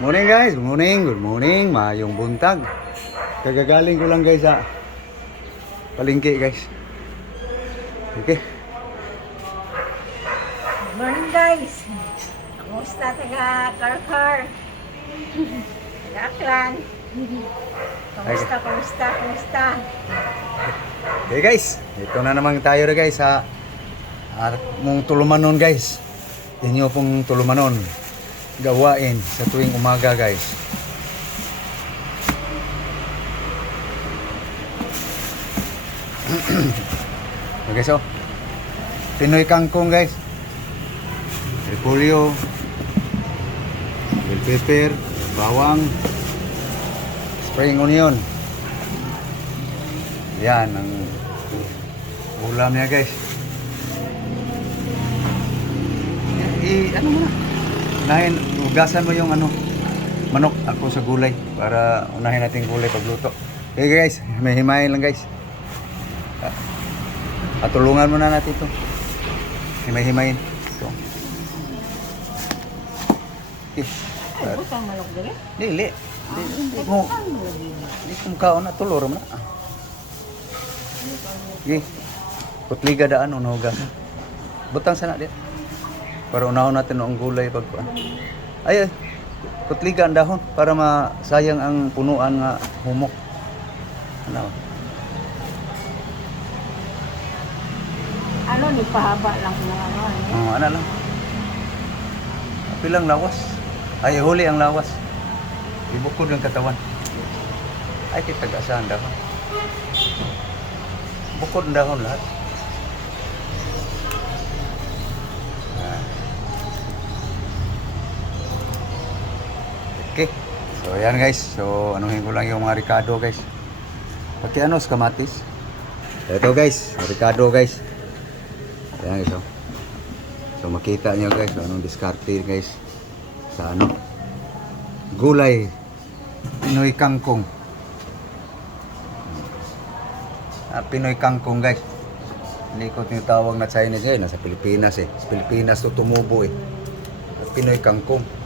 Morning guys, good morning, mayong buntag. Kagagaling ko lang guys sa palengke guys. Okay. Good morning guys. Kamusta taga Karkar? Taga Aklan? Kamusta? Okay guys, ito na naman tayo rin guys sa mong tulumanon guys. Inyo pong tulumanon. Gawain sa tuwing umaga guys. Okay so, Pinoy kangkong guys. Repolyo, bell pepper, bawang, spring onion. Yan ang ulam niya guys. Ano mo na? Unahin, ugasan mo yung manok ako sa gulay para unahin natin gulay pagluto. Okay guys, may himayin lang guys. Tulungan muna natin ito. Himay-himayin. Ito. Okay. Butang malok dali? Dili. Hindi ko mukhaon na tulor mo na. Okay. Putliga daan o nahugasan. Butang sana din. Para unahon natin ang gulay pagkuan. Ay, putliga ang dahon para masayang ang punuan nga humok. Ano ni pahaba lang ng Ano lang. Pilang lawas. Ay, huli ang lawas. Ibukod ng katawan. Ay, kitag-asahan dahon. Bukod ang dahon lahat. Okay. So, ayan guys. So, anuhin ko lang yung mga ricado guys. Pati kamatis. Ito guys, ricado guys. Ayan guys. So, makita nyo guys, anong diskarte guys sa gulay. Pinoy kangkong. Pinoy kangkong guys. Likot yung tawag na Chinese eh. Nasa Pilipinas eh. Sa Pilipinas to tumubo eh. Pinoy kangkong.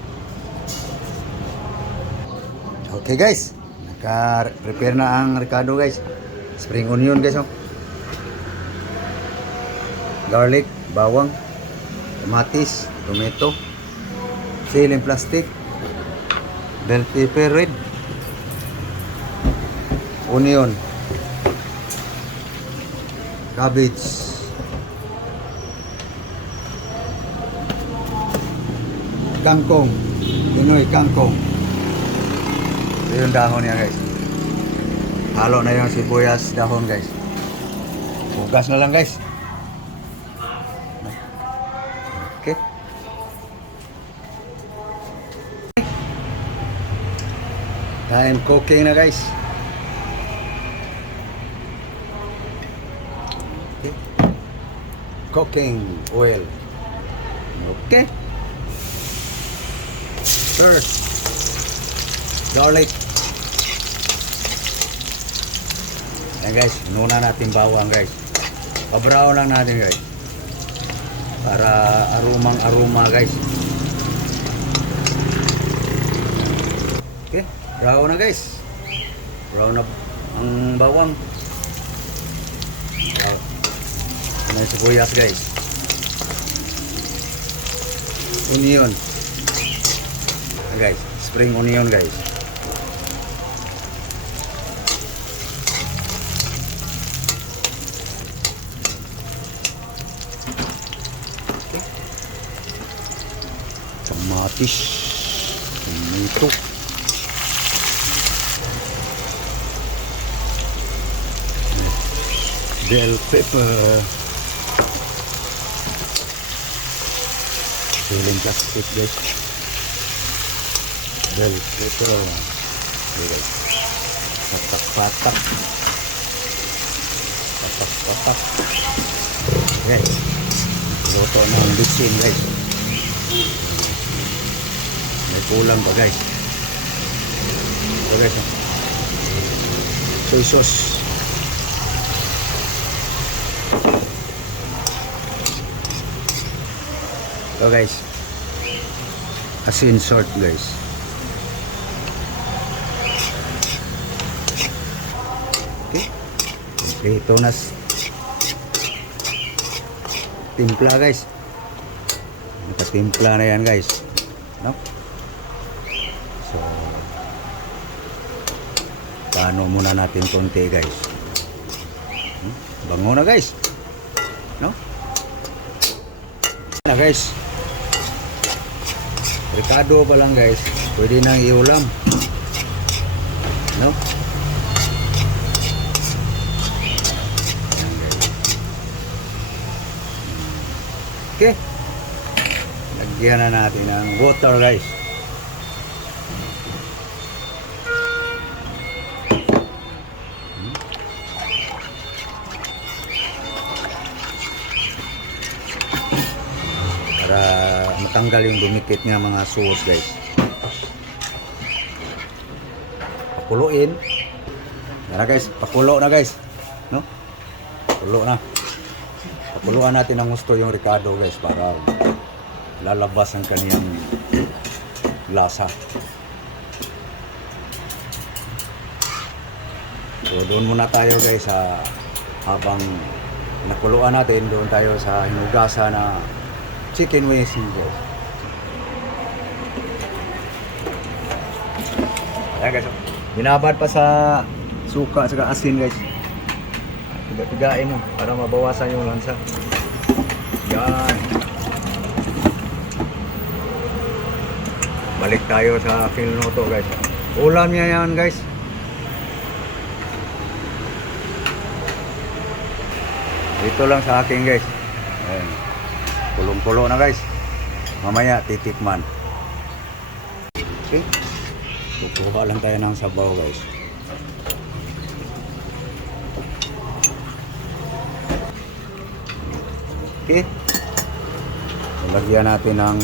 Okay guys, naka-prepare na ang ricado guys. Spring onion guys garlic, bawang, kamatis, tomato, siling plastic, bell pepper red, onion, cabbage, kangkong, Pinoy kangkong. Ito yung dahon niya guys. Halo na yung sibuyas dahon guys. Hugas na lang guys. Okay. Time cooking na guys. Okay. Cooking oil. Okay. First, garlic. Ayan guys, nuna natin bawang guys. Pa-brown lang natin guys. Para aroma guys. Okay, brown na guys. Brown na ang bawang. May sibuyas guys. Onion. Ayan guys, spring onion guys. Kamatis, tomato, bell pepper, siling plastic guys, bell pepper, patak-patak, guys, luto ng bitsin guys. May kulang pa guys. Ito guys. Soy sauce. Ito guys. Asin salt guys. Ito na timpla guys. Nakatimpla na yan guys. No? So, paano muna natin konti guys. Bango na guys. No? Na guys. Ricado pa lang guys. Pwede nang iulam. No? Okay. Lagyan na natin ng water guys. Para matanggal yung dumikit nga mga sauce guys. Pakuluin. Yan guys, pakulo na guys. No? Pakulo na. Pakuluan natin ng gusto yung ricado guys para lalabas ang kaniyang lasa. So doon muna tayo guys sa habang nakuluan natin, doon tayo sa hinugasan na chicken wings guys. Ayan guys, binabad pa sa suka at asin guys. Tiga-tigain mo para mabawasan yung lansa. Yan. Balik tayo sa kilnoto guys. Ulam niya yan guys. Dito lang sa akin guys. Ayan. Kulong-kulo na guys. Mamaya titikman. Okay. Kukuha lang tayo ng sabaw guys. Okay. Lagyan natin ng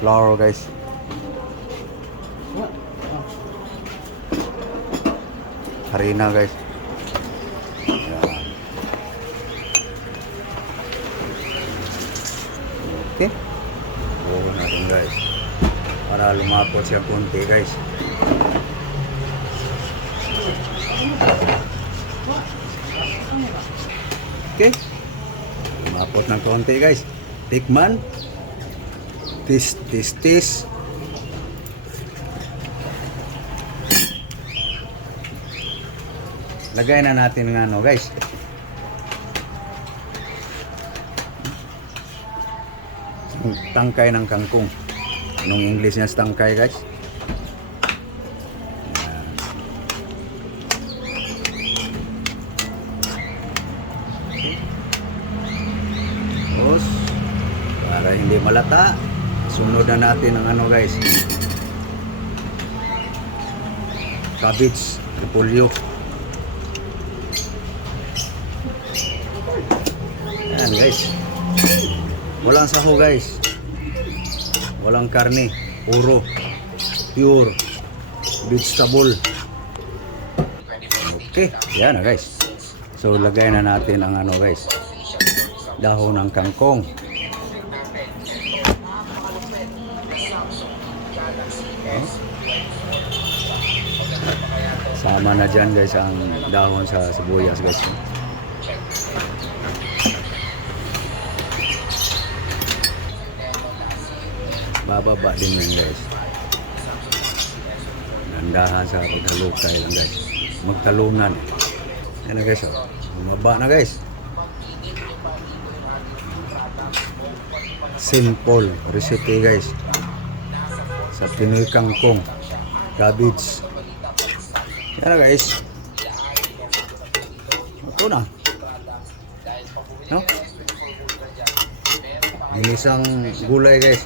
flour guys. Harina guys. Ayan. Okay. Buo natin guys. Para lumapot siya konti guys. Okay. Lumapot ng konti guys. Tikman. Tis. Lagay na natin ng ano guys. Tangkay ng kangkong. Anong English niya sa tangkay guys? Tapos para hindi malata, sunod na natin ang ano guys. Cabbage, repolyo. Ayan guys. Walang saho guys. Walang karne. Puro. Pure. Vegetable. Okay. Yan na guys. So lagay na natin ang ano guys. Dahon ng kangkong. Sama na dyan guys ang dahon sa sibuyas guys. Bababa din yan guys. Nandahan sa paghalukay lang guys. Magtalunan. Yan na guys. Oh. Bumaba na guys. Simple recipe guys. Sa Pinoy kangkong. Cabbage. Yan na guys. Ito na. No? Inisang gulay guys.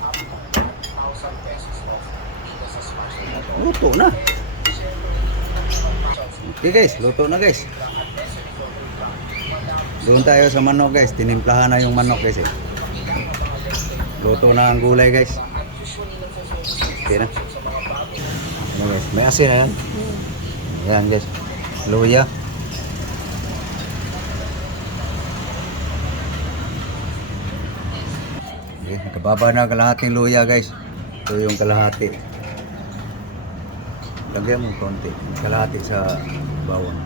Luto na. Okay guys, luto na guys. Doon tayo sa manok guys. Tinimplahan na yung manok guys eh. Luto na ang gulay guys. Okay na. Ano guys, may asin na yan. Ayan guys. Luya. Okay, nakababa na kalahating luya guys. Ito yung kalahati. Lagyan mo konti. Kalahati sa bawang.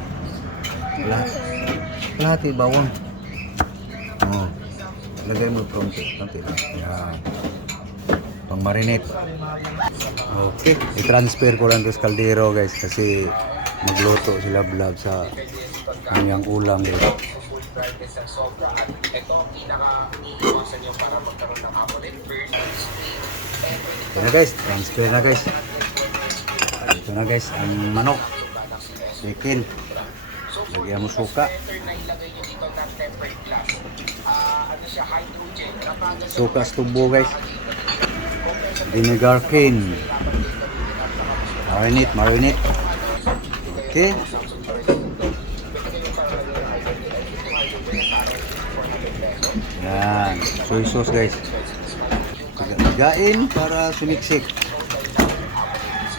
Kalahati bawang. Oh. Lagay mo konti lang. Yan. Pang marinate. Okay, i-transfer ko lang to sa kaldero guys kasi magluto sila vlog sa kanyang ulam guys. Ito na guys, transfer na guys. Ito na guys, ang manok. Chicken. Lagyan mo suka. Suka sa tubo guys. Vinegar cane. Marinate. Okay. Yan. Soy sauce guys. Tigain para sumiksik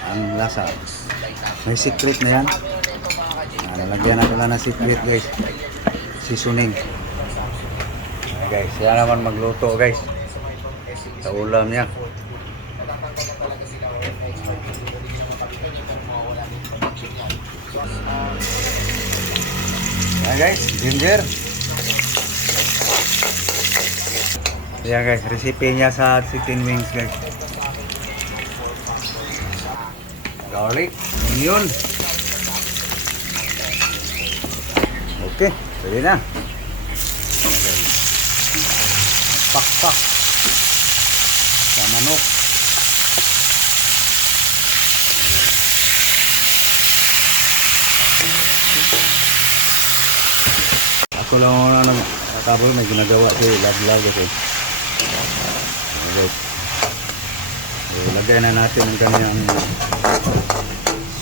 ang lasa. May secret na yan. Nalagyan na ko lang ng secret guys. Seasoning. Okay, guys, siya naman magluto guys. Sa ulam niya. Yan guys, ginger. Yan guys, recipe niya sa chicken wings guys. Garlic, onion. Okay, pwede na. Pakpak sa manok. Ako lang ang nagtatapos, may ginagawa si Ladlag kasi. Okay. So, lagay na natin ang kanyang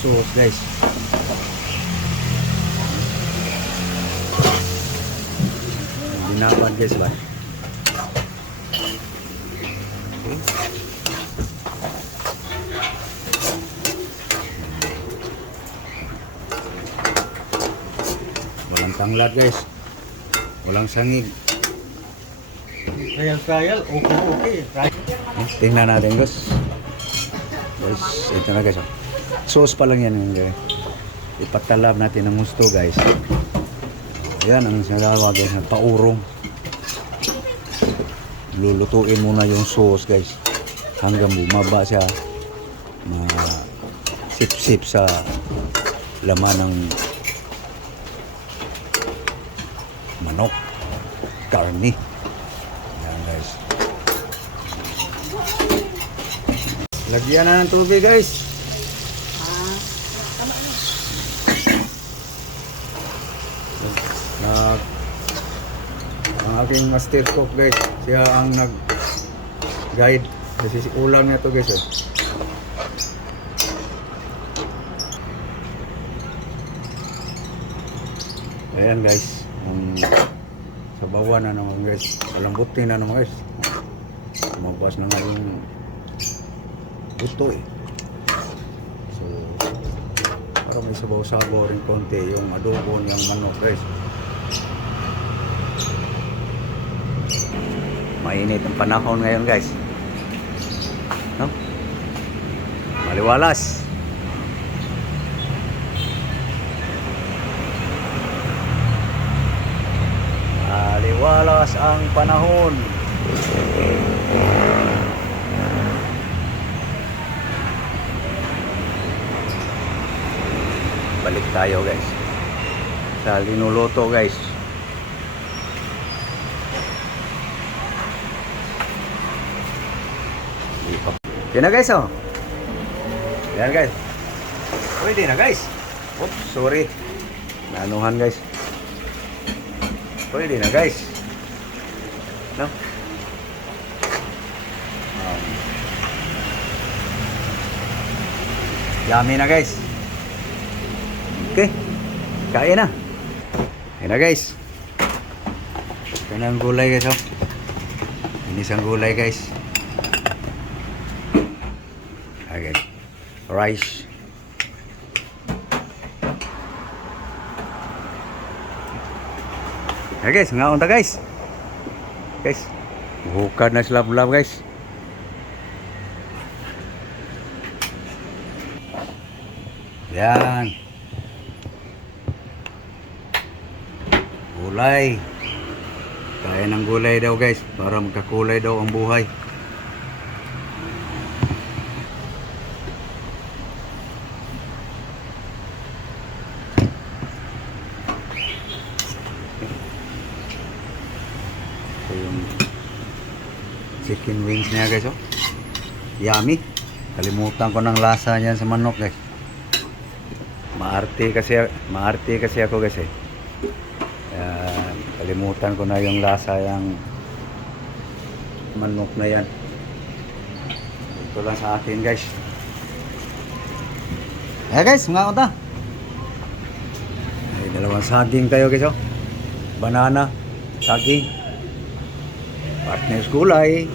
sauce guys. Dinapad guys ba? Walang tanglad guys. Walang sangig. Trial, okay. Tingnan natin guys. Guys, ito na guys. Sauce pa lang yan yung guys. Ipatalab natin ng gusto guys. Yan ang sinagawa guys, paurong. Lulutuin muna yung sauce guys hanggang bumaba siya, sip-sip sa laman ng manok, karni. Yan guys. Lagyan na ng tubig guys. Ang aking master cook guys, siya ang nag-guide kasi ulam niya to guys eh. Ayan guys, ang sabawan na naman guys, kalambutin na naman guys, lumabas na nga yung buto eh. So para may sabaw-sabaw rin konti yung adobo niyang manok guys. Mainit ang panahon ngayon guys, no? Maliwalas. Maliwalas ang panahon. Balik tayo guys sa linuluto guys. Yan na guys oh. Yan guys. Pwede na guys. Oops, sorry. Nanuhan guys. Pwede na guys. No? Yummy na guys. Okay. Kain na. Yan na guys. Ito na ang gulay guys oh. Inis ang gulay guys. Okay. Rice. Okay guys, ngaon ta guys. Guys, bukan na sila bulab guys. Yan. gulay. Kaya ng gulay daw guys, para magkakulay daw ang buhay. Ito yung chicken wings niya guys, oh. Yummy. Kalimutan ko ng lasa niyan sa manok guys. Maarte kasi ako guys eh. Kalimutan ko na yung lasa yung manok na yan. Ito lang sa akin guys. Guys, mga kota. Ay, dalawang saging tayo guys, oh. Banana, saging. Partners gulay.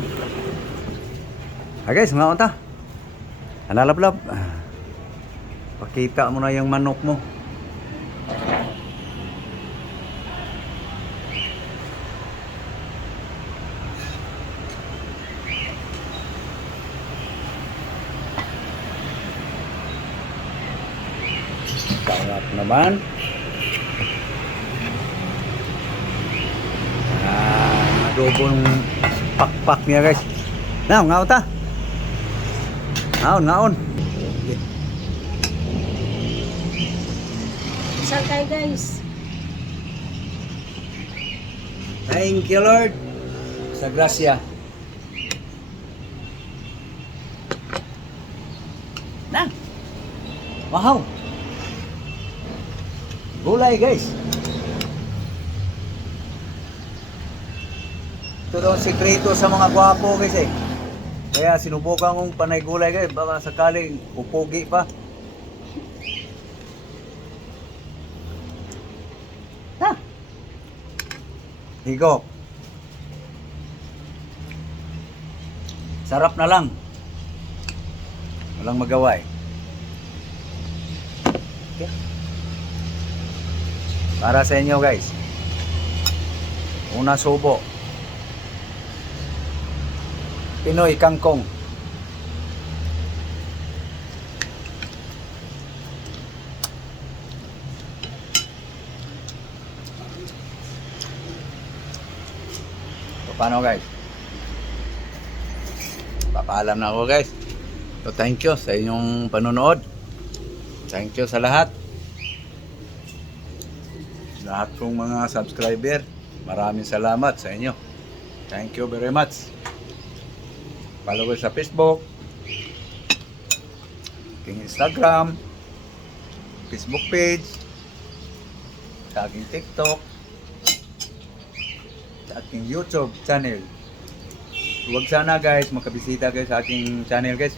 Guys, mga kota. Analab-lab. Pakita mo na yung manok mo. Sarap naman. Adobong pakpak niya guys. Now, ngaon ta. Ngaon. Isa tayo guys. Thank you Lord. Sa grasya. Na. Wow. Gulay guys. Ito daw ang sikreto sa mga gwapo guys eh. Kaya sinubukan kong panay gulay guys. Baka sakaling pupugi pa. Ha? Higop. Sarap na lang. Walang magawa eh. Okay. Para sa inyo guys. Una subo. Pinoy kangkong. So, paano guys? Papaalam na ako guys. So thank you sa inyong panonood. Thank you sa lahat. Lahat kong mga subscriber. Maraming salamat sa inyo. Thank you very much. Follow ko sa Facebook, aking Instagram, Facebook page, sa aking TikTok, sa aking YouTube channel. Huwag sana guys, makabisita kayo sa aking channel guys.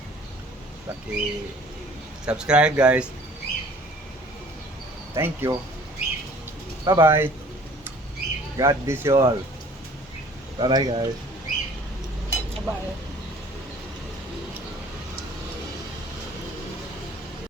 Subscribe guys. Thank you. Bye-bye. God bless you all. Bye-bye guys. Bye.